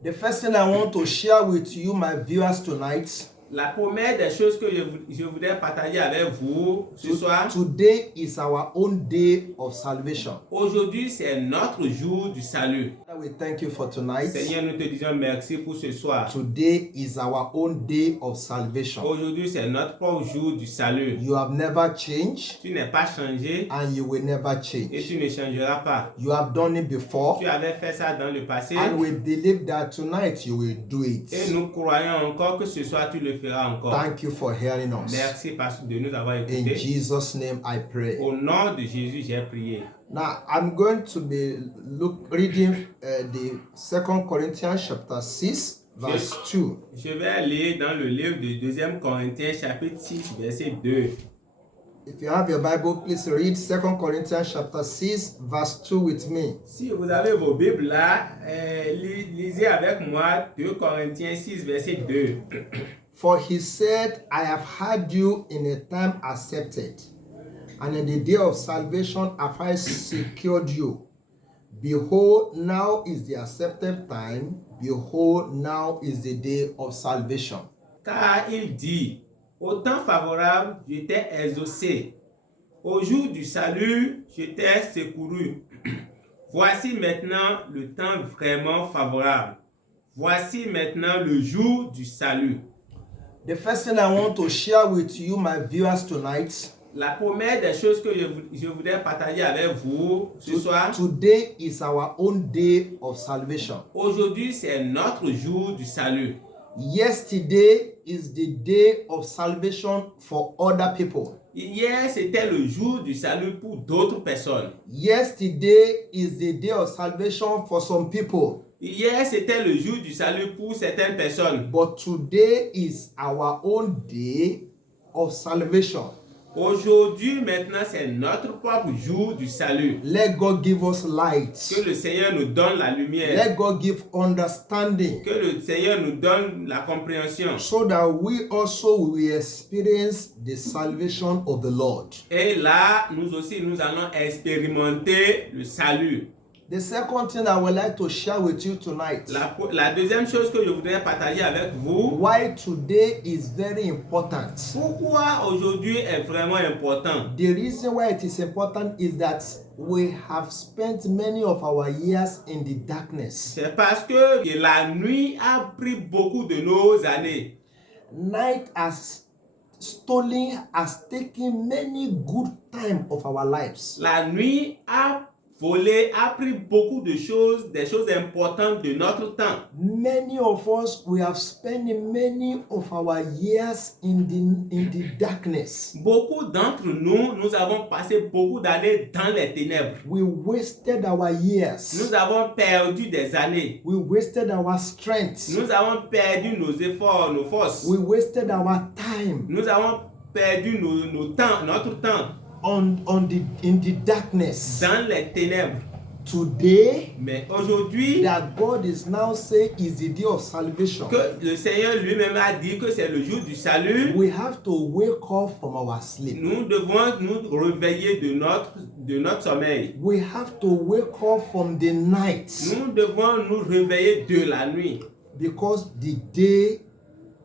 The first thing I want to share with you, my viewers, tonight. La première des choses que je voudrais partager avec vous ce soir. Today is our own day of salvation. Aujourd'hui, c'est notre jour du salut. Father, we thank you for tonight. Seigneur, nous te disons merci pour ce soir. Today is our own day of salvation. Aujourd'hui, c'est notre propre jour du salut. You have never changed. Tu n'es pas changé. And you will never Et change. tu ne changeras pas. You have done it before. Tu avais fait ça dans le passé. And we believe that tonight you will do it. Et nous croyons encore que ce soir tu le feras encore. Thank you for hearing us. Merci de nous avoir In écoutés. Jesus' name I pray. Au nom de Jésus, j'ai prié. Now I'm going to be reading the 2 Corinthians chapter 6 verse 2. Je vais lire dans le livre de 2 Corinthiens chapitre 6 verset 2. If you have your Bible, please read 2 Corinthians chapter 6 verse 2 with me. Si vous avez vos Bibles là, lisez avec moi 2 Corinthiens 6 verset 2. For he said, I have had you in a time accepted, and in the day of salvation have I secured you. Behold, now is the accepted time. Behold, now is the day of salvation. Car il dit, au temps favorable, je t'ai exaucé. Au jour du salut, je t'ai secouru. Voici maintenant le temps vraiment favorable. Voici maintenant le jour du salut. The first thing I want to share with you, my viewers, tonight. La première des choses que je voudrais partager avec vous ce soir. Today is our own day of salvation. Aujourd'hui, c'est notre jour du salut. Yesterday is the day of salvation for other people. Hier, c'était le jour du salut pour d'autres personnes. Yesterday is the day of salvation for some people. Hier, c'était le jour du salut pour certaines personnes. But today is our own day of salvation. Aujourd'hui, maintenant, c'est notre propre jour du salut. Let God give us light. Que le Seigneur nous donne la lumière. Let God give understanding. Que le Seigneur nous donne la compréhension. So that we also will experience the salvation of the Lord. Et là, nous aussi, nous allons expérimenter le salut. The second thing I would like to share with you tonight. La deuxième chose que je voudrais partager avec vous. Why today is very important. Pourquoi aujourd'hui est vraiment important? The reason why it is important is that we have spent many of our years in the darkness. C'est parce que la nuit a pris beaucoup de nos années. Night has taken many good time of our lives. La nuit a volé, a pris beaucoup de choses, des choses importantes de notre temps. Many of us, we have spent many of our years in the darkness. Beaucoup d'entre nous, nous avons passé beaucoup d'années dans les ténèbres. We wasted our years. Nous avons perdu des années. We wasted our strength. Nous avons perdu nos efforts, nos forces. We wasted our time. Nous avons perdu notre temps. In the darkness. Dans les ténèbres. Today, mais aujourd'hui, that God is now saying is the day of salvation. Que le Seigneur lui-même a dit que c'est le jour du salut. We have to wake up from our sleep. Nous devons nous réveiller de notre sommeil. We have to wake up from the night. Nous devons nous réveiller de la nuit. Because the day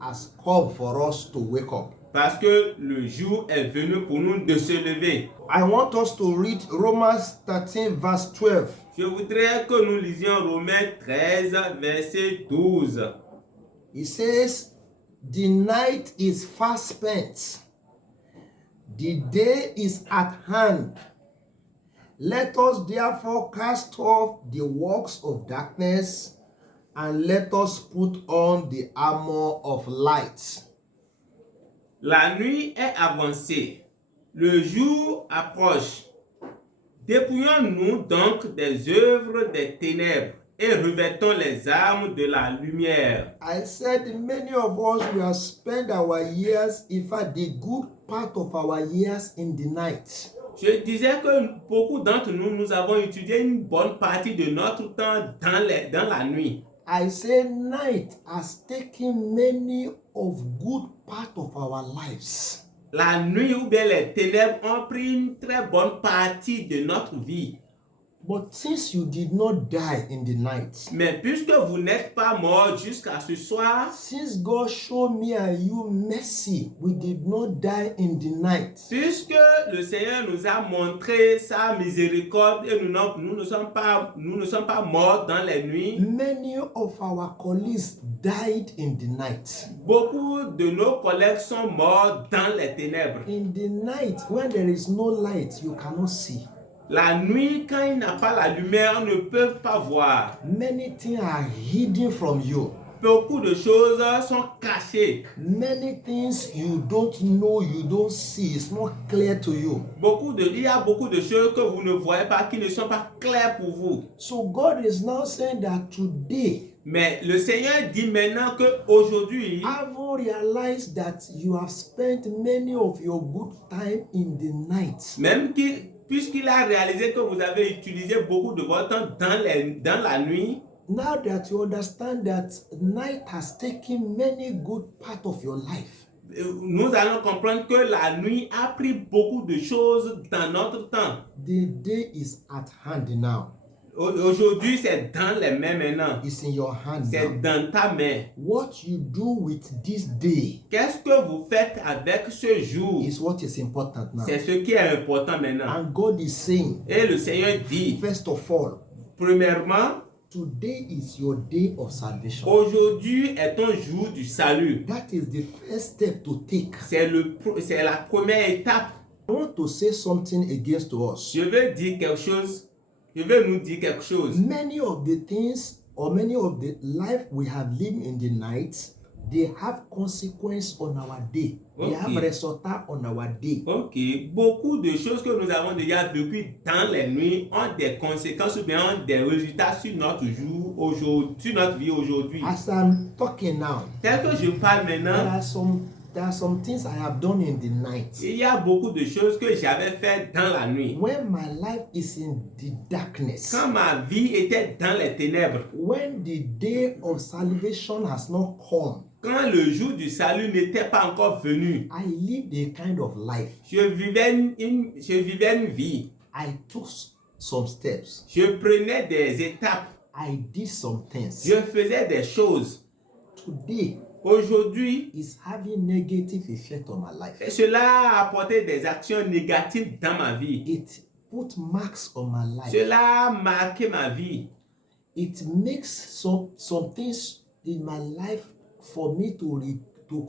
has come for us to wake up. Parce que le jour est venu pour nous de se lever. I want us to read Romans 13 verse 12. Je voudrais que nous lisions Romains 13 verset 12. It says, the night is fast spent. The day is at hand. Let us therefore cast off the works of darkness and let us put on the armor of light. La nuit est avancée, le jour approche. Dépouillons-nous donc des œuvres des ténèbres et revêtons les armes de la lumière. I said many of us we have spent our years, in fact the good part of our years in the night. Je disais que beaucoup d'entre nous, nous avons étudié une bonne partie de notre temps dans la nuit. I say night has taken many of good part of our lives. La nuit ou bien les ténèbres ont pris une très bonne partie de notre vie. But since you did not die in the night, Mais puisque vous n'êtes pas mort jusqu'à ce soir, since God showed me and you mercy, we did not die in the night. puisque le Seigneur nous a montré sa miséricorde et nous ne sommes pas morts dans les nuits, Many of our colleagues died in the night. beaucoup de nos collègues sont morts dans les ténèbres. In the night, when there is no light, you cannot see. La nuit, quand il n'y a pas la lumière, on ne peut pas voir. Many things are hidden from you. Beaucoup de choses sont cachées. Many things you don't know, you don't see. It's not clear to you. Il y a beaucoup de choses que vous ne voyez pas, qui ne sont pas claires pour vous. So God is now saying that today, Mais le Seigneur dit maintenant qu'aujourd'hui, having realized that you have spent many of your good time in the night, puisqu'il a réalisé que vous avez utilisé beaucoup de votre temps dans la nuit, now that you understand that night has taken many good part of your life, nous allons comprendre que la nuit a pris beaucoup de choses dans notre temps. the day is at hand now. Aujourd'hui, c'est dans les mains maintenant. It's in your hand C'est now. dans ta main. What you do with this day Qu'est-ce que vous faites avec ce jour? is what is important now. C'est ce qui est important maintenant. And God is saying, Et le Seigneur dit, first of all, premièrement, today is your day of salvation. aujourd'hui est ton jour du salut. That is the first step to take. C'est la première étape. I want to say something against us. Je veux nous dire quelque chose. Many of the things or many of the life we have lived in the night, they have consequence on our day. They Okay. have resultat on our day. Ok, beaucoup de choses que nous avons déjà vécues dans les nuits ont des conséquences ou bien ont des résultats sur notre jour aujourd'hui, sur notre vie aujourd'hui. As I'm talking now, Tel que je parle there maintenant, are some things I have done in the night. il y a beaucoup de choses que j'avais faites dans la nuit. When my life is in the darkness, Quand ma vie était dans les ténèbres, when the day of salvation has not come, quand le jour du salut n'était pas encore venu, I lived a kind of life. je vivais une vie. I took some steps. Je prenais des étapes. I did some things. Je faisais des choses. Today Aujourd'hui, is having negative effect on my life. cela a apporté des actions négatives dans ma vie. It put marks on my life. Cela a marqué ma vie. It makes some things in my life for me to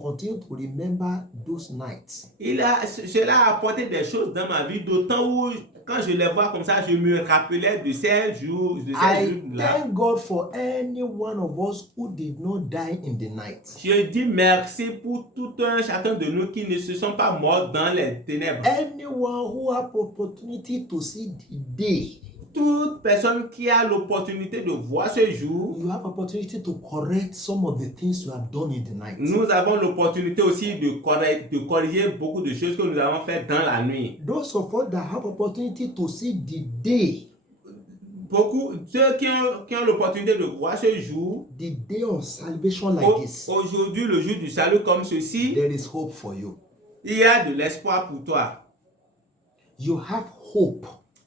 continue to remember those nights. Cela a apporté des choses dans ma vie, d'autant où quand je les vois comme ça, je me rappelais de ces jours, I là. thank God for any one of us who did not die in the night. Je dis merci pour tout un chacun de nous qui ne se sont pas morts dans les ténèbres. Anyone who have opportunity to see the day, Toute personne qui a l'opportunité de voir ce jour, you have opportunity to correct some of the things you have done in the night. nous avons l'opportunité aussi de corriger beaucoup de choses que nous avons faites dans la nuit. Those of us that have opportunity to see the day, Ceux qui ont l'opportunité de voir ce jour, the day of salvation like this, aujourd'hui le jour du salut comme ceci, there is hope for you. il y a de l'espoir pour toi. You have hope.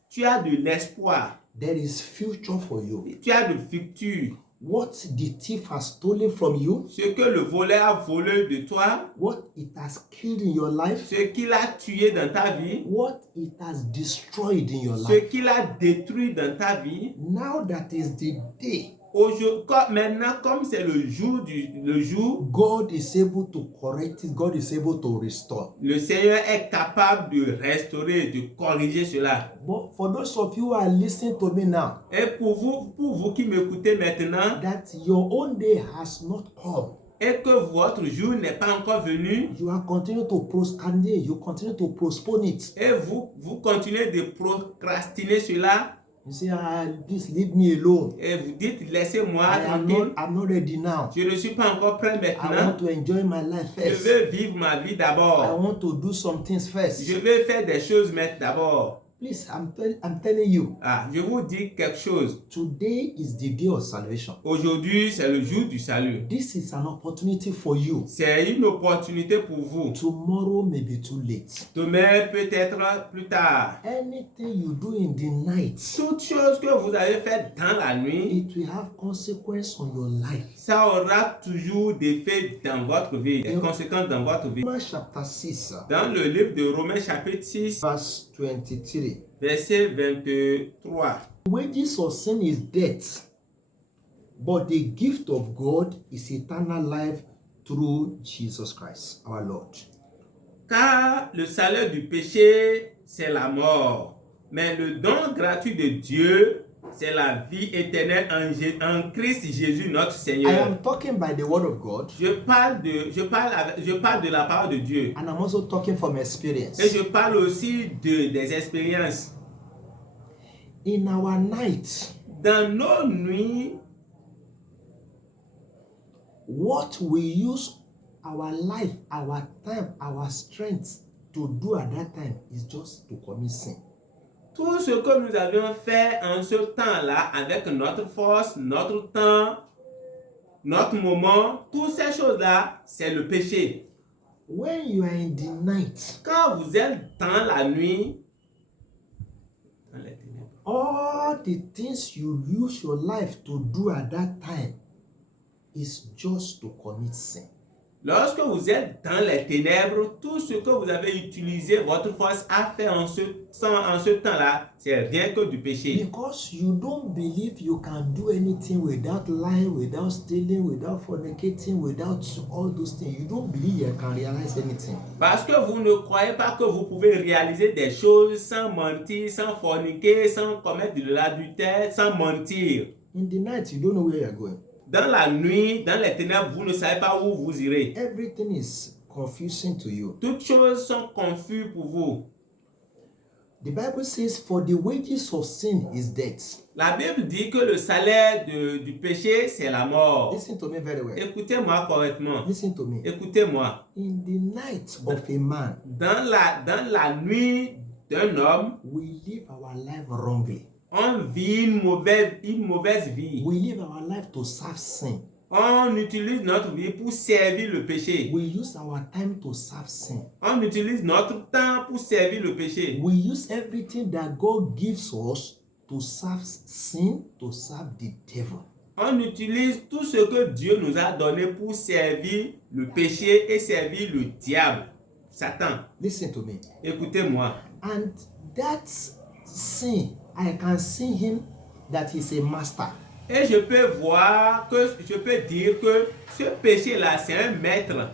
Tu as de l'espoir. There is future for you. Tu as de futur. What the thief has stolen from you, Ce que le voleur a volé de toi, what it has killed in your life, ce qu'il a tué dans ta vie, what it has destroyed in your ce life. qu'il a détruit dans ta vie. Now that is the day Maintenant, comme c'est le jour, God is able to correct it, God is able to restore. le Seigneur est capable de restaurer, de corriger cela. But for those of you who are listening to me now, Et pour vous qui m'écoutez maintenant, that your own day has not come, et que votre jour n'est pas encore venu, you are continuing to procrastinate, you continue to postpone it. et vous continuez de procrastiner cela, You say, please leave me alone. et vous dites, laissez-moi tranquille. I'm not ready now. Je ne suis pas encore prêt I maintenant. want to enjoy my life Je first. veux vivre ma vie I d'abord. want to do some things first. Je veux faire des choses d'abord. Please, I'm telling you, Ah, je vous dis quelque chose. today is the day of salvation. Aujourd'hui, c'est le jour du salut. This is an opportunity for you. C'est une opportunité pour vous. Tomorrow may be too late. Demain, peut-être plus tard. Anything you do in the night, Toute chose que vous avez faite dans la nuit, it will have consequence on your life. ça aura toujours des effets dans votre vie, des conséquences dans votre vie. Romans chapter 6, Dans le livre de Romains chapitre 6, verse 23. verset 23. The wages of sin is death, but the gift of God is eternal life through Jesus Christ, our Lord. Car le salaire du péché, c'est la mort. Mais le don gratuit de Dieu, c'est la vie éternelle en Christ Jésus, notre I Seigneur. am talking by the word of God, Je parle de la parole de Dieu. and I'm also talking from Et experience. je parle aussi des expériences. In our night, Dans nos nuits, what we use our life, our time, our strength to do at that time is just to commit sin. tout ce que nous avions fait en ce temps-là, avec notre force, notre temps, notre moment, toutes ces choses-là, c'est le péché. When you are in the night, Quand vous êtes dans la nuit, dans les ténèbres, all the things you use your life to do at that time is just to commit sin. lorsque vous êtes dans les ténèbres, tout ce que vous avez utilisé votre force à faire en ce temps-là, c'est rien que du péché. Because you don't believe you can do anything without lying, without stealing, without fornicating, without all those things. You don't believe you can realize anything. Parce que vous ne croyez pas que vous pouvez réaliser des choses sans mentir, sans forniquer, sans commettre de l'adultère, sans mentir. In the night, you don't know where you're going. Dans la nuit, dans les ténèbres, vous ne savez pas où vous irez. Everything is confusing to you. Toutes choses sont confuses pour vous. The Bible says, for the wages of sin is death. La Bible dit que le salaire du péché, c'est la mort. Listen to me very well. Écoutez-moi correctement. Listen to me. Écoutez-moi. In the night of a man, Dans la nuit d'un homme, we live our life wrongly. on vit une mauvaise vie. We live our life to serve sin. On utilise notre vie pour servir le péché. We use our time to serve sin. On utilise notre temps pour servir le péché. We use everything that God gives us to serve sin, to serve the devil. On utilise tout ce que Dieu nous a donné pour servir le péché et servir le diable, Satan. Listen to me. Écoutez-moi. And that sin, I can see him that he's a master. Et je peux dire que ce péché-là, c'est un maître.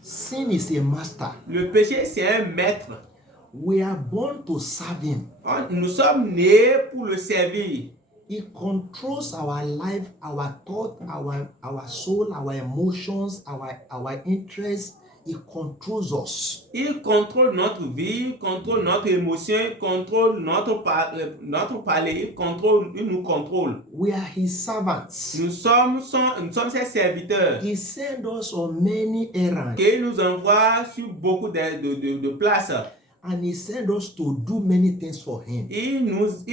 Sin is a master. Le péché, c'est un maître. We are born to serve him. Nous sommes nés pour le servir. He controls our life, our thought, our soul, our emotions, our interests. He controls us. Il contrôle notre vie, il contrôle notre émotion, il contrôle notre palais, il nous contrôle. We are his servants. Nous sommes ses serviteurs. He sent us on many errands. Il nous envoie sur beaucoup de places. And he sent us to do many things for him. Il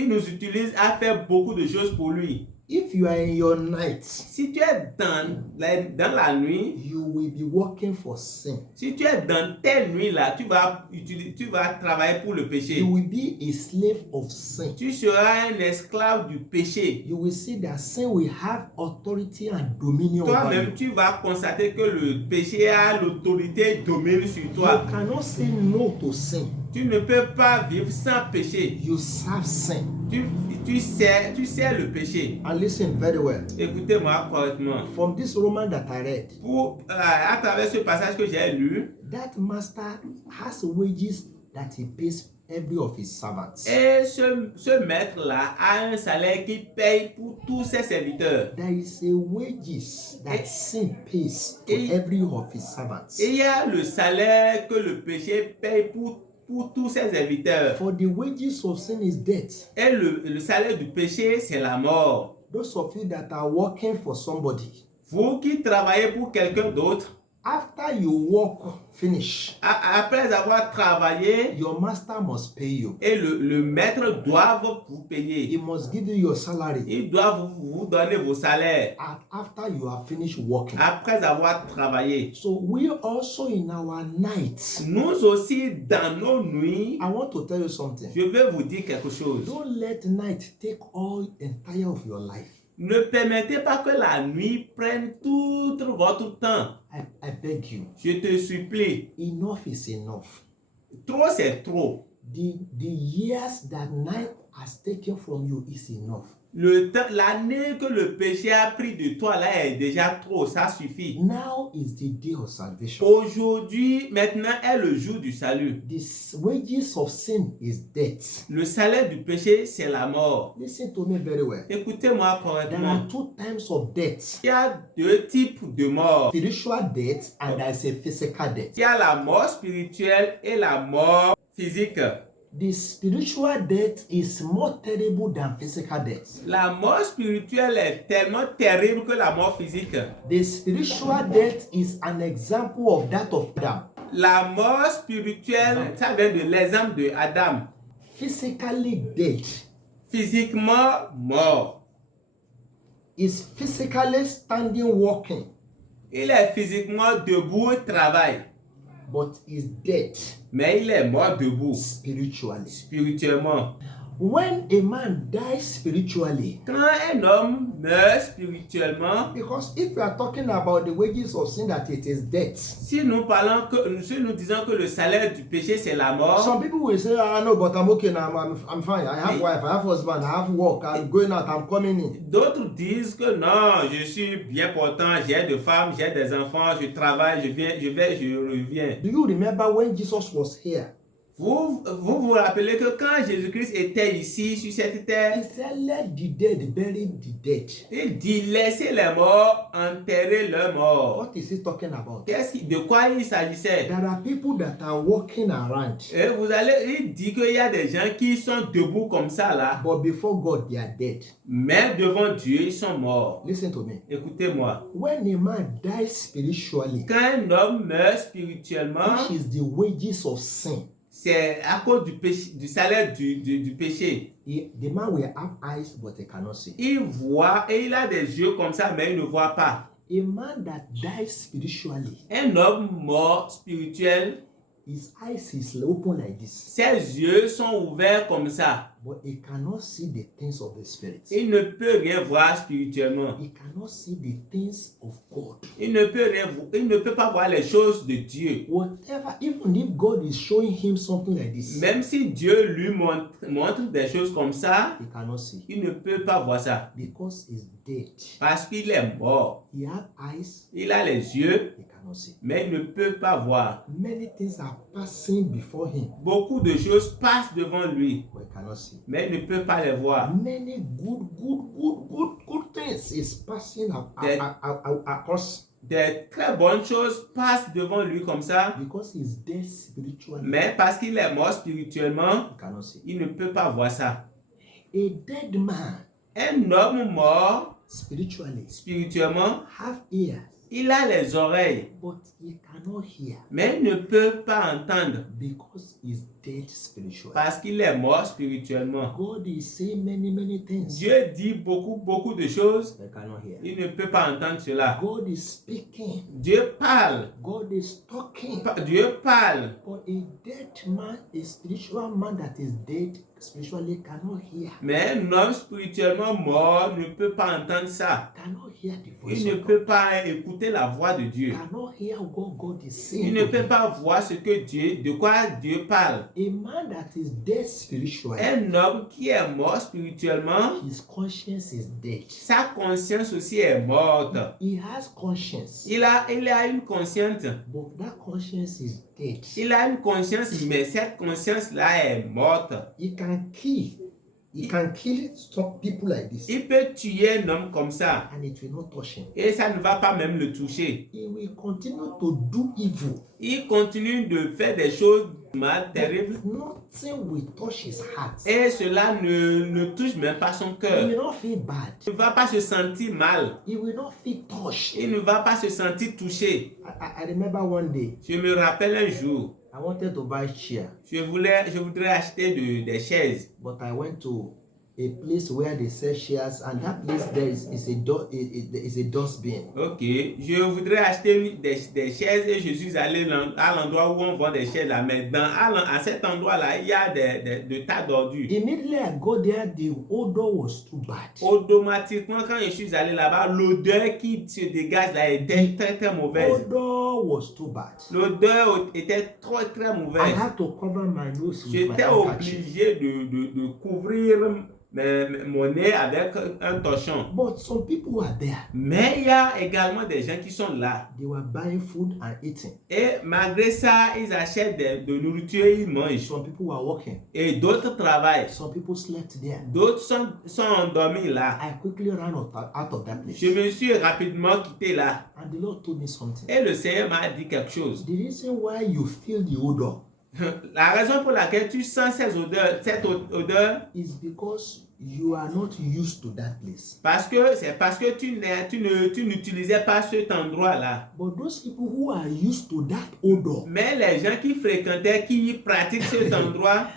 nous utilise à faire beaucoup de choses pour lui. If you are in your night, Si tu es dans la nuit, you will be working for sin. si tu es dans telle nuit-là, tu vas travailler pour le péché. You will be a slave of sin. Tu seras un esclave du péché. You will see that sin will have authority and dominion over Toi-même, you. tu vas constater que le péché a l'autorité domine sur toi. You cannot say no to sin. Tu ne peux pas vivre sans péché. You serve sin. Tu sais le péché. And listen very well. Écoutez-moi correctement. From this Roman that I read, À travers ce passage que j'ai lu, that master has wages that he pays every of his servants. et ce maître-là a un salaire qui paye pour tous ses serviteurs. There is a wages that sin pays to Et- every of his servants. Et il y a le salaire que le péché paye pour tous ses serviteurs. For the wages of sin is death. Et le salaire du péché, c'est la mort. Those of you that are working for somebody, Vous qui travaillez pour quelqu'un d'autre, After you work, finish, Après avoir travaillé, your master must pay you. et le maître doit vous He payer. must give you your salary Il doit vous donner vos salaires after you have finished working. après avoir travaillé. So we also in our nights. Nous aussi, dans nos nuits, I want to tell you something. je vais vous dire quelque chose. Don't let night take all entire of your life. Ne permettez pas que la nuit prenne tout votre temps. I beg you. Je te supplie. Enough is enough. Trop, c'est trop. The years that night has taken from you is enough. Le temps, l'année que le péché a pris de toi là est déjà trop, ça suffit. Now is the day of salvation. Aujourd'hui, maintenant est le jour du salut. The wages of sin is death. Le salaire du péché, c'est la mort. Listen to me very well. Écoutez-moi There correctement. are two types of death. Il y a deux types de morts. Spiritual death and there is a physical death. Il y a la mort spirituelle et la mort physique. The spiritual death is more terrible than physical death. La mort spirituelle est tellement terrible que la mort physique. The spiritual death is an example of that of Adam. La mort spirituelle, ça vient de l'exemple de Adam. Physically dead Physiquement mort. is physically standing walking, Il est physiquement debout et travaille. but is dead Mais il est mort debout, spiritually. spirituellement. When a man dies spiritually, Quand un homme meurt spirituellement, because if we are talking about the wages of sin, that it is death. si nous disons que le salaire du péché c'est la mort, Some people will say, "Ah no, but I'm okay now. I'm fine. I have wife, I have husband, I have work. I'm going out. I'm coming in." d'autres disent que non, je suis bien portant, j'ai des femmes, j'ai des enfants, je travaille, je reviens. Do you remember when Jesus was here? Vous rappelez que quand Jésus-Christ était ici sur cette terre, He said, "Let the dead bury the dead." il dit laissez les morts enterrer leurs morts. What is he talking about? De quoi il s'agissait? There are people that are walking around, Et il dit qu'il y a des gens qui sont debout comme ça là, but before God, they are dead. mais devant Dieu, ils sont morts. Listen to me. Écoutez-moi. When a man dies spiritually, Quand un homme meurt spirituellement, which is the wages of sin, c'est à cause du péché, du salaire du péché. the man will have eyes, but he cannot see. Il voit et il a des yeux comme ça, mais il ne voit pas. A man that dies spiritually, Un homme mort spirituel, his eyes is open like this, ses yeux sont ouverts comme ça. but he cannot see the things of the spirit. Il ne peut rien voir spirituellement. He cannot see the things of God. Il ne peut pas voir les choses de Dieu. Whatever, even if God is showing him something like this, Même si Dieu lui montre des choses comme ça, he cannot see il ne peut pas voir ça. because he's dead. Parce qu'il est mort. He have eyes, Il a les yeux, he cannot see. mais il ne peut pas voir. Many things are passing before him, Beaucoup de choses passent devant lui, but he cannot see. mais il ne peut pas les voir. Many good things is passing across Des très bonnes choses passent devant lui comme ça, because he's dead spiritually. mais parce qu'il est mort spirituellement, He cannot see. il ne peut pas voir ça. A dead man Un homme mort spirituellement, have ears, il a les oreilles, but he cannot hear mais il ne peut pas entendre because he's dead spiritually. parce qu'il est mort spirituellement. God is saying many things, Dieu dit beaucoup de choses, but he cannot hear. il ne peut pas entendre cela. God is speaking, Dieu parle, God is talking, Dieu parle, but a dead man, a spiritual man that is dead spiritually cannot hear. mais un homme spirituellement mort ne peut pas entendre ça. Cannot hear the voice Il ne of God. peut pas écouter la voix de Dieu. Cannot hear what God is Il saying. ne to peut him. pas voir de quoi Dieu parle. A man that is dead spiritually, Un homme qui est mort spirituellement, his conscience is dead. sa conscience aussi est morte. He has conscience, Il a une conscience. but that conscience is dead. Il a une conscience, mais cette conscience-là est morte. He can kill, He can kill some people like this, Il peut tuer un homme comme ça and it will not touch him. et ça ne va pas même le toucher. He will continue to do evil. Il continue de faire des choses mal, terribles, Nothing will touch his heart. et cela ne touche même pas son He cœur. will not feel bad. Il ne va pas se sentir mal. He will not feel touched. Il ne va pas se sentir touché. I remember one day, Je me rappelle un jour, I wanted to buy chair, je voudrais acheter des chaises. but I went to a place where they sell chairs, and that place there is a dustbin. Ok, je voudrais acheter des chaises et je suis allé à l'endroit où on vend des chaises là. Mais à cet endroit-là, il y a des tas d'ordures. Immediately I got there, the odor was too bad. Automatiquement, quand je suis allé là-bas, l'odeur qui se dégage là était très très mauvaise. Odor was too bad. L'odeur était très très I mauvaise. had to cover my nose with my J'étais handkerchief. obligé de couvrir mon nez avec un torchon. But some people were there. Mais il y a également des gens qui sont là. They were buying food and eating. Et malgré ça, ils achètent de nourriture et ils mangent. Some people were working. Et d'autres travaillent. Some people slept there. D'autres sont endormis là. I quickly ran out of that place. Je me suis rapidement quitté là. And the Lord told me something. Et le Seigneur m'a dit quelque chose. The reason why you feel the odor La raison pour laquelle tu sens cette odeur, is because you are not used to that place. c'est parce que tu n'utilisais pas cet endroit-là. But those people who are used to that odor, Mais les gens qui fréquentaient, qui pratiquent cet endroit,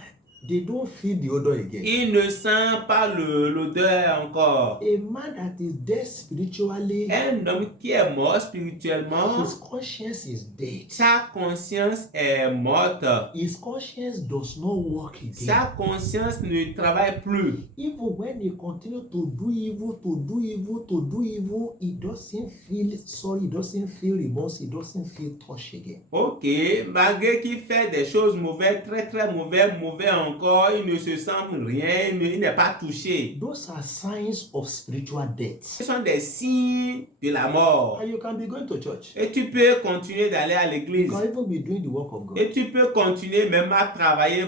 they don't feel the odor again. ils ne sentent pas l'odeur encore. A man that is dead spiritually, Un homme qui est mort spirituellement, his conscience is dead. sa conscience est morte. His conscience does not work again. Sa conscience ne travaille plus. Even when he continue to do evil, he doesn't feel sorry, he doesn't feel remorse, he doesn't feel touch again. Ok, malgré qu'il fait des choses mauvaises, très très mauvais encore, il ne se sent rien, il n'est pas touché. Those are signs of spiritual death. Ce sont des signes de la mort. And you can be going to church. Et tu peux continuer d'aller à You l'église. can even be doing the work of God. Et tu peux continuer même à travailler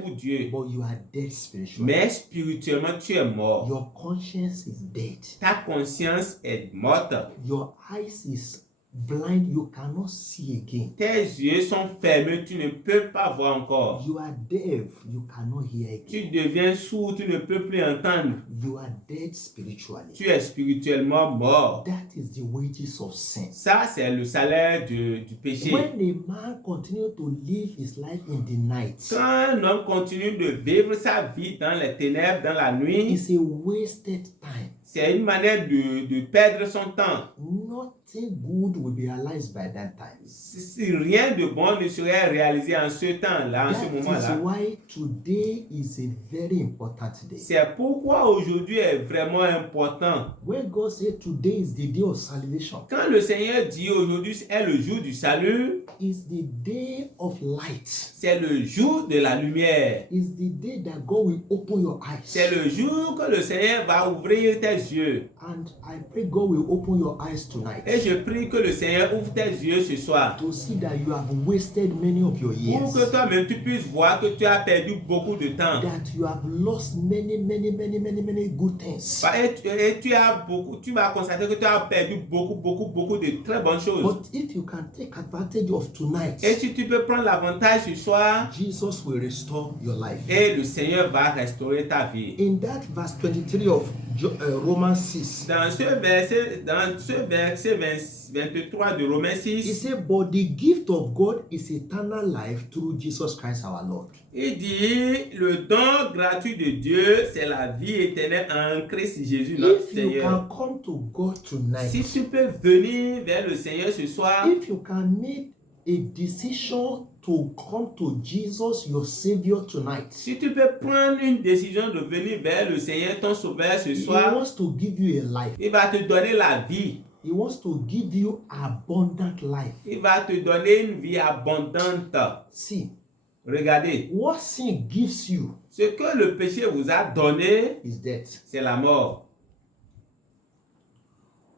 pour Dieu. But you are dead spiritually. Mais spirituellement, tu es mort. Your conscience is dead. Ta conscience est morte. Your eyes is blind, you cannot see again. Tes yeux sont fermés, tu ne peux pas voir encore. You are deaf, you cannot hear Tu again. deviens sourd, tu ne peux plus entendre. You are dead spiritually. Tu es spirituellement mort. That is the wages of sin. Ça, c'est le salaire du péché. When a man continues to live his life in the night, Quand un homme continue de vivre sa vie dans les ténèbres, dans la nuit, it's a wasted time. c'est une manière de perdre son temps. Nothing good will be realized by that time. Si rien de bon ne serait réalisé en ce temps-là, en ce That is moment-là. why today is a very important day. C'est pourquoi aujourd'hui est vraiment important. When God said today is the day of salvation, Quand le Seigneur dit aujourd'hui est le jour du salut, is the day of light. c'est le jour de la lumière. Is the day that God will open your eyes. C'est le jour que le Seigneur va ouvrir tes yeux. And I pray God will open your eyes tonight Et je prie que le Seigneur ouvre tes yeux ce soir. to see that you have wasted many of your Pour years. que toi-même tu puisses voir que tu as perdu beaucoup de temps. That you have lost many good things. Et tu vas constater que tu as perdu beaucoup de très bonnes choses. But if you can take advantage of tonight, Et si tu peux prendre l'avantage ce soir, Jesus will restore your life. et le Seigneur va restaurer ta vie. In that verse 23 of Romans 6, Dans ce verset 23 de Romains he 6, said, but the gift of God is eternal life through Jesus Christ our Lord. il dit, le don gratuit de Dieu, c'est la vie éternelle en Christ Jésus notre If you Seigneur. can come to God tonight, Si tu peux venir vers le Seigneur ce soir, if you can make a decision to come to Jesus, your Savior, tonight, si tu peux prendre une décision de venir vers le Seigneur, ton sauveur ce He soir, wants to give you a life. il va te donner la vie. He wants to give you abundant life. Il va te donner une vie abondante. See, Regardez, what sin gives you ce que le péché vous a donné, is death. c'est la mort.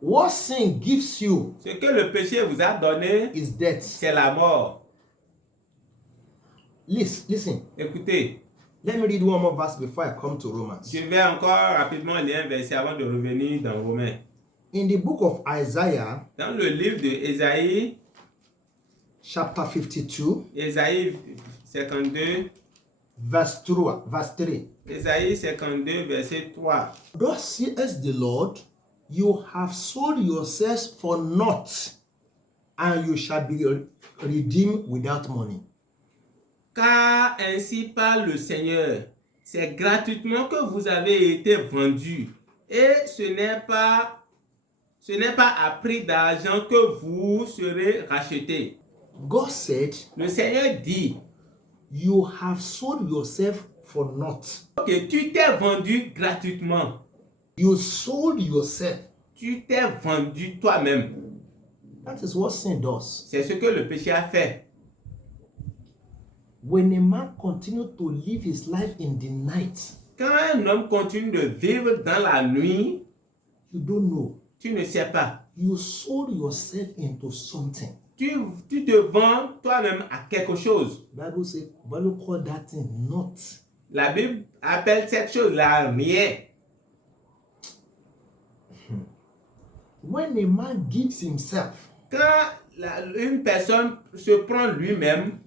What sin gives you Ce que le péché vous a donné, is death. c'est la mort. Listen. Écoutez, Let me read one more verse before I come to Romans. Je vais encore rapidement lire un verset avant de revenir dans Romains. In the book of Isaiah, Dans le livre de Ésaïe, chapter 52, Ésaïe 52, verse 3, Ésaïe 52, verset 3. Thus says the Lord, you have sold yourselves for naught, and you shall be redeemed without money. Car ainsi parle le Seigneur, c'est gratuitement que vous avez été vendus, et ce n'est pas à prix d'argent que vous serez rachetés. God said, Le Seigneur dit you have sold yourself for naught. que tu t'es vendu gratuitement. You sold yourself. Tu t'es vendu toi-même. That is what sin does. C'est ce que le péché a fait. When a man continues to live his life in the night, Quand un homme continue de vivre dans la nuit, you don't know. tu ne sais pas. You sold yourself into something. Tu te vends toi-même à quelque chose. Bible call that thing not. La Bible appelle cette chose-là rien. When a man gives himself, Quand une personne se prend lui-même,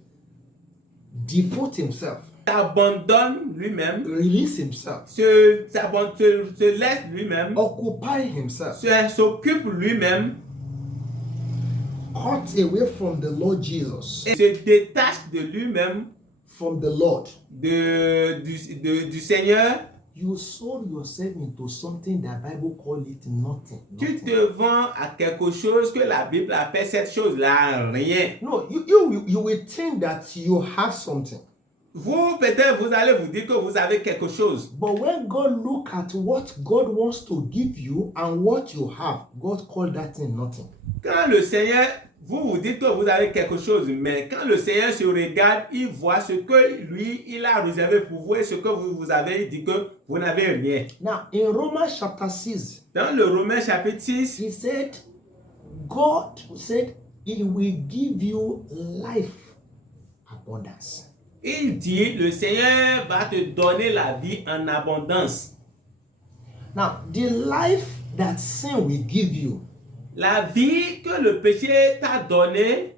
devote himself, s'abandonne lui-même, release himself, se laisse lui-même, occupy himself, s'occupe lui-même, cut away from the Lord Jesus, et se détache de lui-même, from the Lord, du Seigneur, you sold yourself into something that Bible call it nothing. tu te vends à quelque chose que la Bible appelle cette chose-là rien. No, you will think that you have something. Vous, peut-être, vous allez vous dire que vous avez quelque chose. But when God look at what God wants to give you and what you have, God call that thing nothing. Quand le Seigneur, vous dites que vous avez quelque chose, mais quand le Seigneur se regarde, il voit ce que lui, il a réservé pour vous et ce que vous avez dit que vous n'avez rien. Now, in Romans chapter 6, Dans le Romains chapitre 6, he said, God said, he will give you life abundance. il dit, le Seigneur va te donner la vie en abondance. Now, the life that sin will give you, La vie que le péché t'a donnée,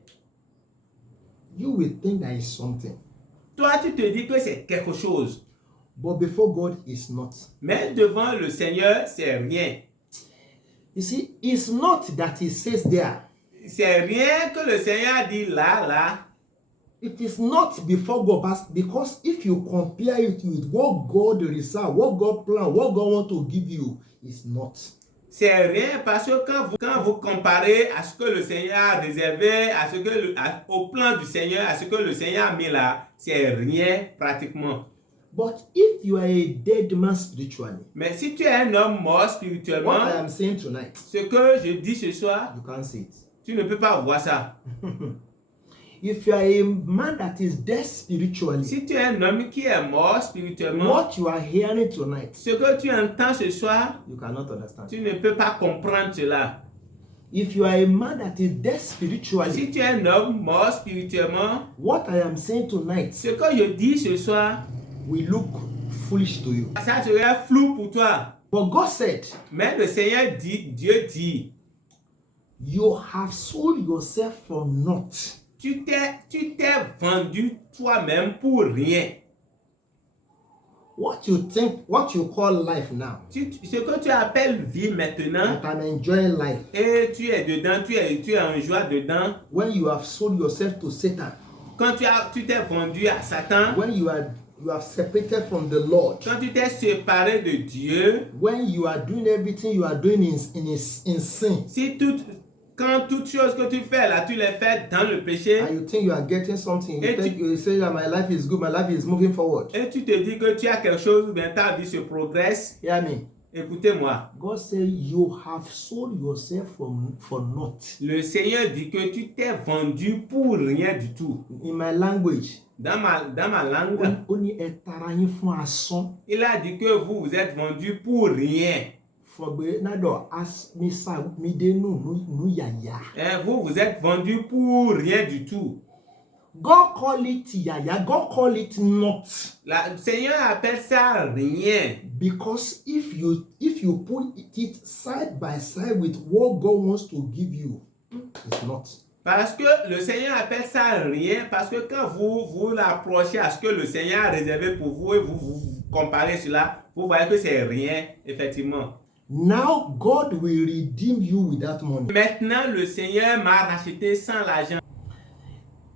you will think that is something. toi tu te dis que c'est quelque chose. But before God, it's not. Mais devant le Seigneur, c'est rien. You see, it's not that he says there. C'est rien que le Seigneur dit là. It is not before God, but because if you compare it with what God reserved, what God planned, what God wants to give you, it's not. C'est rien parce que quand vous comparez à ce que le Seigneur a réservé, au plan du Seigneur, à ce que le Seigneur a mis là, c'est rien pratiquement. But if you are a dead man spiritually, Mais si tu es un homme mort what spirituellement, I am saying tonight, ce que je dis ce soir, you can't see it. tu ne peux pas voir ça. If you are a man that is dead spiritually, Si tu es un homme qui est mort spirituellement, what you are hearing tonight, ce que tu entends ce soir, you cannot understand. tu ne peux pas comprendre cela. If you are a man that is dead spiritually, Si tu es un homme mort spirituellement, what I am saying tonight ce que je dis ce soir, will look foolish to you. ça serait flou pour toi. But God said, Mais le Seigneur dit, Dieu dit, you have sold yourself for naught. tu t'es vendu toi-même pour rien. What you call life now, Ce que tu appelles vie maintenant, that I'm enjoying life, et tu es dedans, tu es en joie dedans. when you have sold yourself to Satan, Quand tu t'es vendu à Satan, when you have separated from the Lord, quand tu t'es séparé de Dieu, when you are doing everything you are doing in sin, quand toute chose que tu fais là, tu les fais dans le péché, and you think you are getting something, Et you say that my life is good, my life is moving forward. et tu te dis que tu as quelque chose, bien ta vie se progresse. Hear me? Écoutez-moi, God said you have sold yourself for naught. le Seigneur dit que tu t'es vendu pour rien du tout. In my language, Dans ma langue, only etarayin fún asán. il a dit que vous vous êtes vendu pour rien. Fọgbẹ nádọ asmisa midenu nu yàyà. Vous vous êtes vendu pour rien du tout. God call it yaya, God call it not. Le Seigneur appelle ça rien. Because if you put it side by side with what God wants to give you, it's not. Parce que le Seigneur appelle ça rien, parce que quand vous l'approchez à ce que le Seigneur a réservé pour vous et vous comparez cela, vous voyez que c'est rien, effectivement. Now God will redeem you without money. Maintenant, le Seigneur m'a racheté sans l'argent.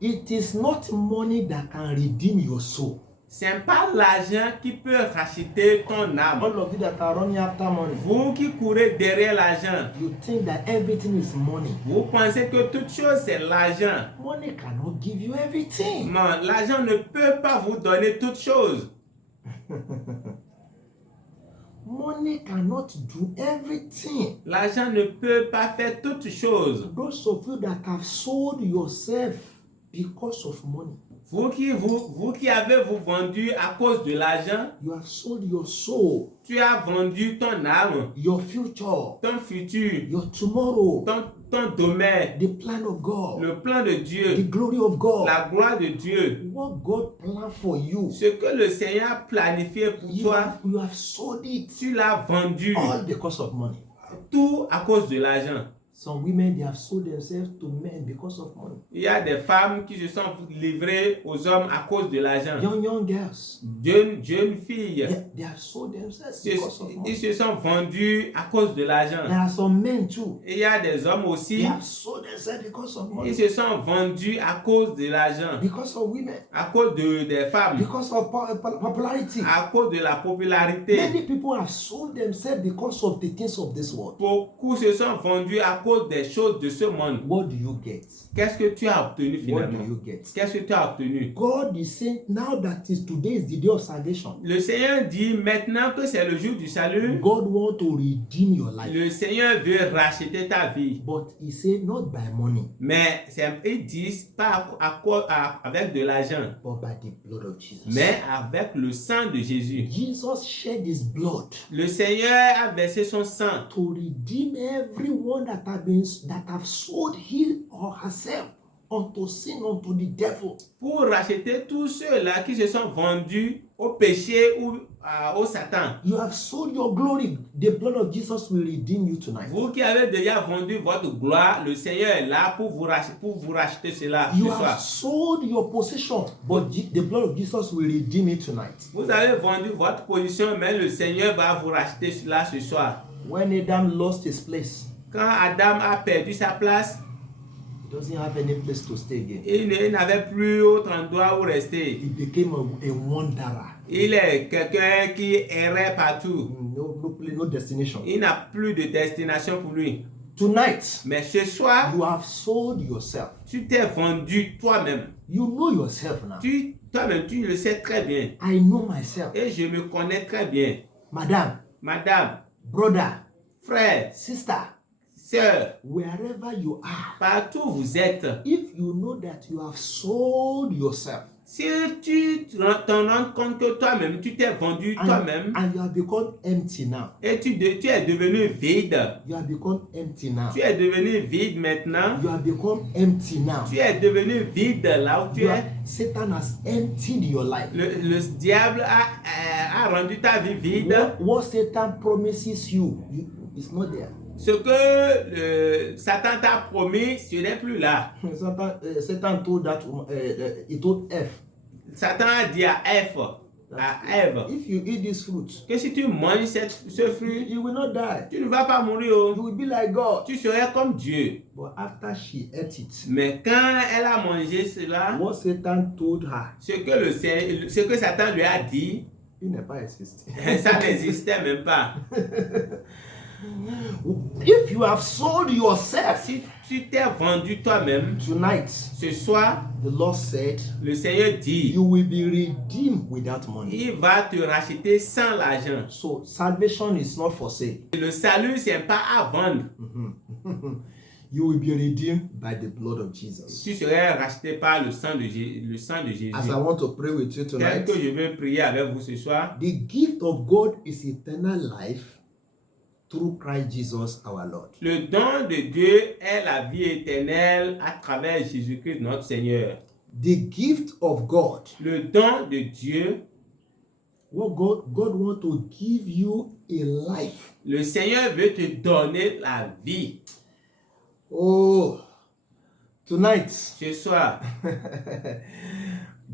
It is not money that can redeem your soul. C'est pas l'argent qui peut racheter ton âme. All of you that are running after money, Vous qui courez derrière l'argent, you think that everything is money. vous pensez que toute chose c'est l'argent. Money cannot give you everything. Non, l'argent ne peut pas vous donner toute chose. Money cannot do everything. L'argent ne peut pas faire toute chose. Those of you that have sold yourself because of money, Vous qui avez vous vendu à cause de l'argent, you have sold your soul, tu as vendu ton âme, your future, ton futur, your tomorrow, ton domaine, the plan of God, le plan de the Dieu, glory of God. la gloire de Dieu. What God planned for you, Ce que le Seigneur a planifié pour toi, you have sold it tu l'as vendu. all because of money. Tout à cause de l'argent. Some women, they have sold themselves to men because of money. Il y a des femmes qui se sont livrées aux hommes à cause de l'argent. Young girls, Jeunes filles, they have sold themselves because of ils money. se sont vendus à cause de l'argent. There are some men too. Et il y a des hommes They aussi, have sold themselves because of ils money. se sont vendus à cause de l'argent, Because of women. à cause des femmes, Because of popularity. à cause de la popularité. Many people have sold themselves because of the things of this world. Beaucoup se sont vendus à cause des choses de ce monde. What do you get? Qu'est-ce que tu as obtenu What finalement? do you get? Qu'est-ce que tu as obtenu? God is saying now that today is the day of salvation. Le Seigneur dit maintenant que c'est le jour du salut, God wants to redeem your life. le Seigneur veut racheter ta vie. But he said not by money, Mais ils disent pas avec de l'argent, but by the blood of Jesus. mais avec le sang de Jésus. Jesus shed his blood Le Seigneur a versé son sang to redeem everyone that have sold him or herself unto sin, unto the devil. pour racheter tous ceux-là qui se sont vendus au péché ou au Satan. You have sold your glory. The blood of Jesus will redeem you tonight. Vous qui avez déjà vendu votre gloire, le Seigneur est là pour vous racheter cela You ce have soir. sold your possession, but the blood of Jesus will redeem it tonight. Vous avez vendu votre position, mais le Seigneur va vous racheter cela ce soir. When Adam lost his place, Quand Adam a perdu sa place, he doesn't have any place to stay again. il n'avait plus autre endroit où rester. He became a wanderer. Il est quelqu'un qui errait partout. No destination. Il n'a plus de destination pour lui. Tonight, Mais ce soir, you have sold yourself. tu t'es vendu toi-même. You know yourself now. Toi-même, tu le sais très bien. I know myself. Et je me connais très bien. Madam, Madame, brother, frère, sister, sœur, wherever you are, partout où vous êtes, if you know that you have sold yourself si tu t'en rends compte que toi-même, tu t'es vendu toi-même and you have become empty now, et tu es devenu vide. you have become empty now, Tu es devenu vide maintenant. you have become empty now, Tu es devenu vide là où tu es. Satan has emptied your life. Le diable a rendu ta vie vide. What Satan promises you, it's not there. Ce que Satan t'a promis, ce n'est plus là. Satan told that he told Eve. Satan a dit à Ève, If you eat this fruit, que si tu manges ce fruit, you will not die. tu ne vas pas mourir. Oh. You will be like God. Tu serais comme Dieu. But after she ate it, Mais quand elle a mangé cela, what Satan told her, ce que Satan lui a dit, il n'est pas existé. ça n'existait même pas. If you have sold yourself, Si tu t'es vendu toi-même, tonight, ce soir, the Lord said, le Seigneur dit, you will be redeemed without money. il va te racheter sans l'argent. So salvation is not for sale. Le salut, c'est pas à vendre. You will be redeemed by the blood of Jesus. Tu serais racheté par le sang de Jésus. As I want to pray with you Tel tonight, que je veux prier avec vous ce soir, the gift of God is eternal life through Christ Jesus our Lord. le don de Dieu est la vie éternelle à travers Jésus-Christ notre Seigneur. The gift of God. Le don de Dieu. What God wants to give you a life. Le Seigneur veut te donner la vie. Oh, tonight, Ce soir,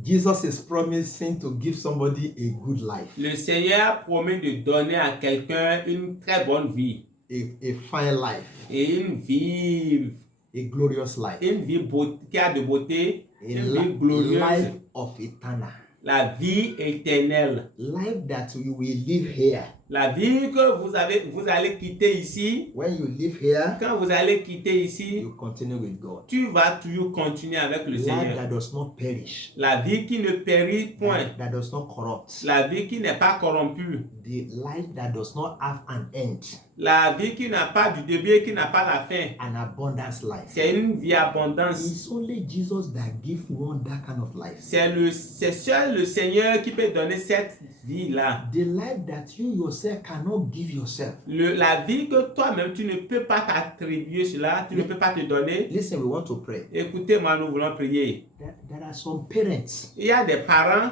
Jesus is promising to give somebody a good life, le Seigneur promet de donner à quelqu'un une très bonne vie. a fine life, Et une vie glorious life, qui a de beauté, a une vie glorieuse. life of eternal. La vie éternelle. Life that you will live here. La vie que vous allez quitter ici. When you live here, Quand vous allez quitter ici, you continue with God. tu vas toujours continuer avec le Life Seigneur. that does not perish, La vie qui ne périt point. that does not corrupt, La vie qui n'est pas corrompue. the life that does not have an end, La vie qui n'a pas du début et qui n'a pas la fin. an abundance life. C'est une vie abondance. It's only Jesus that gives one that kind of life. C'est seul le Seigneur qui peut donner cette vie-là. The life that you yourself cannot give yourself. La vie que toi-même tu ne peux pas t'attribuer cela, tu ne peux pas te donner. Listen, we want to pray. Écoutez-moi, nous voulons prier. There are some parents, Il y a des parents,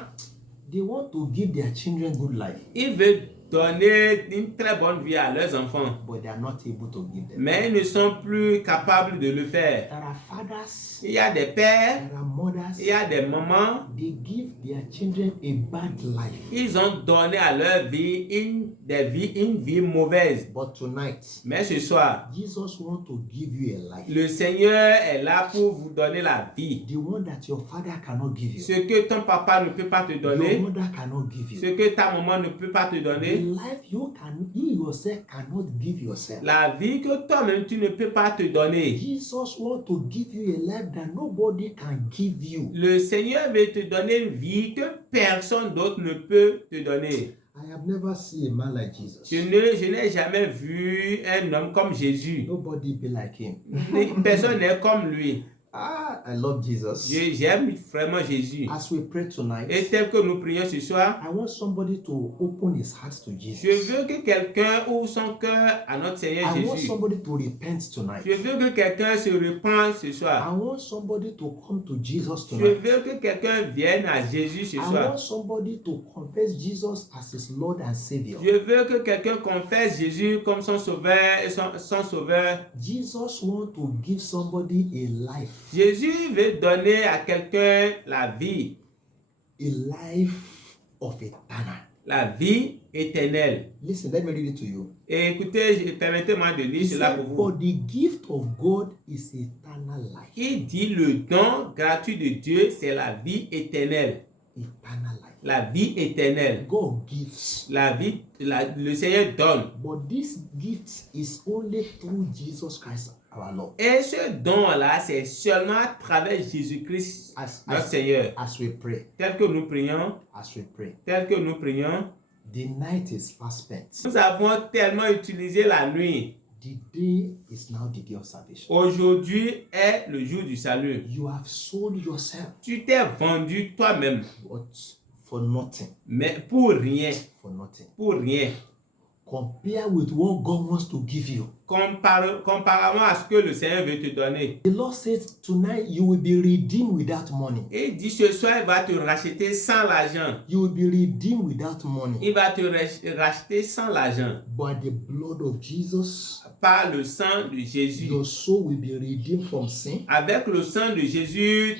they want to give their children good life, ils veulent donner une très bonne vie à leurs enfants, but they are not able to give them. mais ils ne sont plus capables de le faire. There are fathers, Il y a des pères, there are mothers, il y a des mamans, they give their children a bad life. ils ont donné à leur vie une vie mauvaise. But tonight, Mais ce soir, Jesus wants to give you a life. le Seigneur est là pour vous donner la vie. The one that your father cannot give Ce you, que ton papa ne peut pas te your donner, mother cannot give ce you. que ta maman ne peut pas te The donner, life you yourself cannot give yourself. la vie que toi-même tu ne peux pas te donner. Jesus wants to give you a life that nobody can give you. Le Seigneur veut te donner une vie que personne d'autre ne peut te donner. I have never seen a man like Jesus. Je n'ai jamais vu un homme comme Jésus. Nobody be like him. Personne n'est comme lui. I love Jesus. J'aime vraiment Jésus. As we pray tonight, Et tel que nous prions ce soir, I want somebody to open his heart to je Jesus. veux que quelqu'un ouvre son cœur à notre Seigneur I want Jésus. somebody to repent tonight. Je veux que quelqu'un se repente ce I soir. want somebody to come to Jesus Je tonight. veux que quelqu'un vienne à Jésus ce I soir. want somebody to confess Jesus as his Lord and Savior. Je veux que quelqu'un confesse Jésus comme son sauveur et son sauveur. Jesus wants to give somebody a life. Jésus veut donner à quelqu'un la vie. A life of eternal. La vie éternelle. Listen, let me read it to you. Et écoutez, permettez-moi de He lire cela said, pour for vous. the gift of God is eternal life. Il dit le don gratuit de Dieu, c'est la vie éternelle. Eternal life. La vie éternelle. God gives. Le Seigneur donne. But this gift is only through Jesus Christ our Lord. Et ce don-là, c'est seulement à travers Jésus-Christ, notre Seigneur. As we pray, Tel que nous prions, the night is fast spent. nous avons tellement utilisé la nuit. The day is now the day of salvation. Aujourd'hui est le jour du salut. You have sold yourself, Tu t'es vendu toi-même, but for nothing. mais pour rien, For nothing. pour rien. Compare with what God wants to give you. Comparément à ce que le Seigneur veut te donner. The Lord says tonight you will be redeemed without money. Et il dit ce soir, il va te racheter sans l'argent. You will be redeemed without money. Il va te racheter sans l'argent. By the blood of Jesus, Par le sang de Jésus. your soul will be redeemed from sin. Avec le sang de Jésus,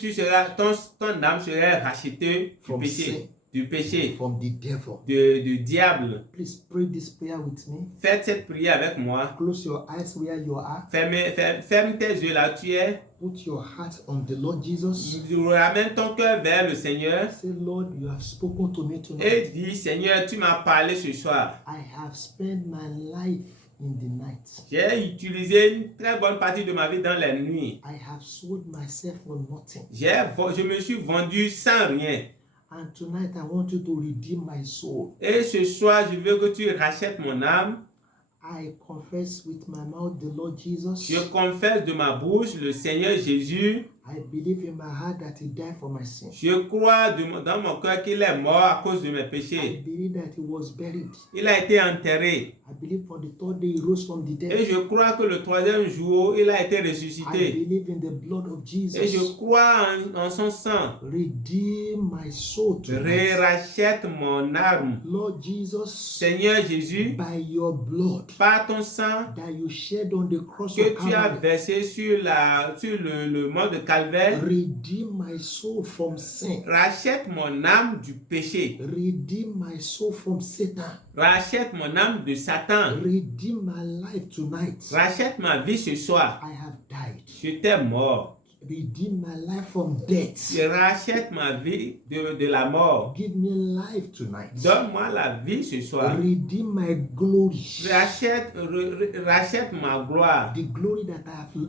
ton âme sera rachetée From du sin. péché. Du péché. From the devil. Du diable. Please pray this prayer with me. Faites cette prière avec moi. Close your eyes where you are. Ferme tes yeux là où tu es. Put your heart on the Lord Jesus. Ramène ton cœur vers le Seigneur. Say, Lord, you have spoken to me Et tonight. dis, Seigneur, tu m'as parlé ce soir. I have spent my life in the night. J'ai utilisé une très bonne partie de ma vie dans la nuit. I have sold myself for nothing. Je me suis vendu sans rien. And tonight I want you to redeem my soul. Et ce soir, je veux que tu rachètes mon âme. I confess with my mouth the Lord Jesus. Je confesse de ma bouche le Seigneur Jésus. I believe in my heart that he died for my sins. Je crois dans mon cœur qu'il est mort à cause de mes I péchés. believe that he was buried. Il a été enterré. I believe for the third day he rose from the Et dead. je crois que le troisième jour, il a été I ressuscité. believe in the blood of Et je Jesus. crois en son sang. Redeem my soul tonight. Rachète mon âme. Lord Jesus, Seigneur Jésus, by your blood par ton sang that you shed on the cross que of tu as Calvary, versé sur le mont de Calvaire, redeem my soul from sin. rachète mon âme du péché. Redeem my soul from Satan. Rachète mon âme de Satan. Redeem my life tonight. Rachète ma vie ce soir. I have died. J'étais mort. Redeem my life from death. Je rachète ma vie de la mort. Give me life tonight. Donne-moi la vie ce soir. Redeem my glory. Rachète ma gloire. The glory that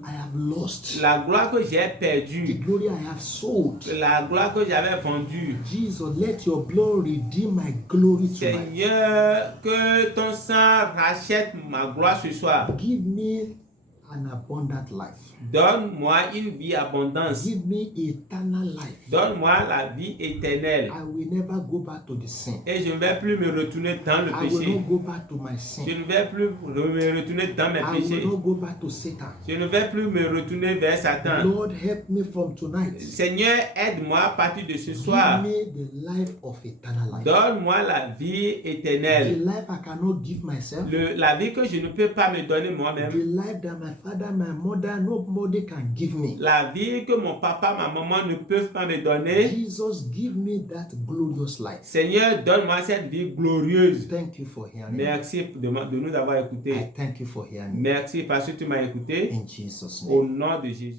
I have lost. La gloire que j'ai The perdue. glory I have sold. La gloire que j'avais vendue. Jesus, let your blood redeem my glory tonight. Seigneur, que ton sang rachète ma gloire ce soir. Give me an abundant life. Donne-moi une vie abondante. Give me eternal life. Donne-moi la vie éternelle. I will never go back to the sin. Et je ne vais plus me retourner dans le I will péché. not go back to my Je sin. ne vais plus me retourner dans mes I péchés. will not go back to Satan. Je ne vais plus me retourner vers Satan. Lord, help me from tonight. Seigneur, aide-moi à partir de ce Give soir. me the life of eternal life. Donne-moi la vie The éternelle. life I cannot give myself. La vie que je ne peux pas me donner The moi-même. life that my father, my mother, nobody can give me. La vie que mon papa, ma maman ne peuvent pas me donner. Jesus, give me that glorious life. Seigneur, donne-moi cette vie glorieuse. Thank you for hearing me. Merci de nous avoir I écoutés. thank you for hearing me. Merci parce que tu m'as écouté. In Jesus' Au name. nom de Jésus.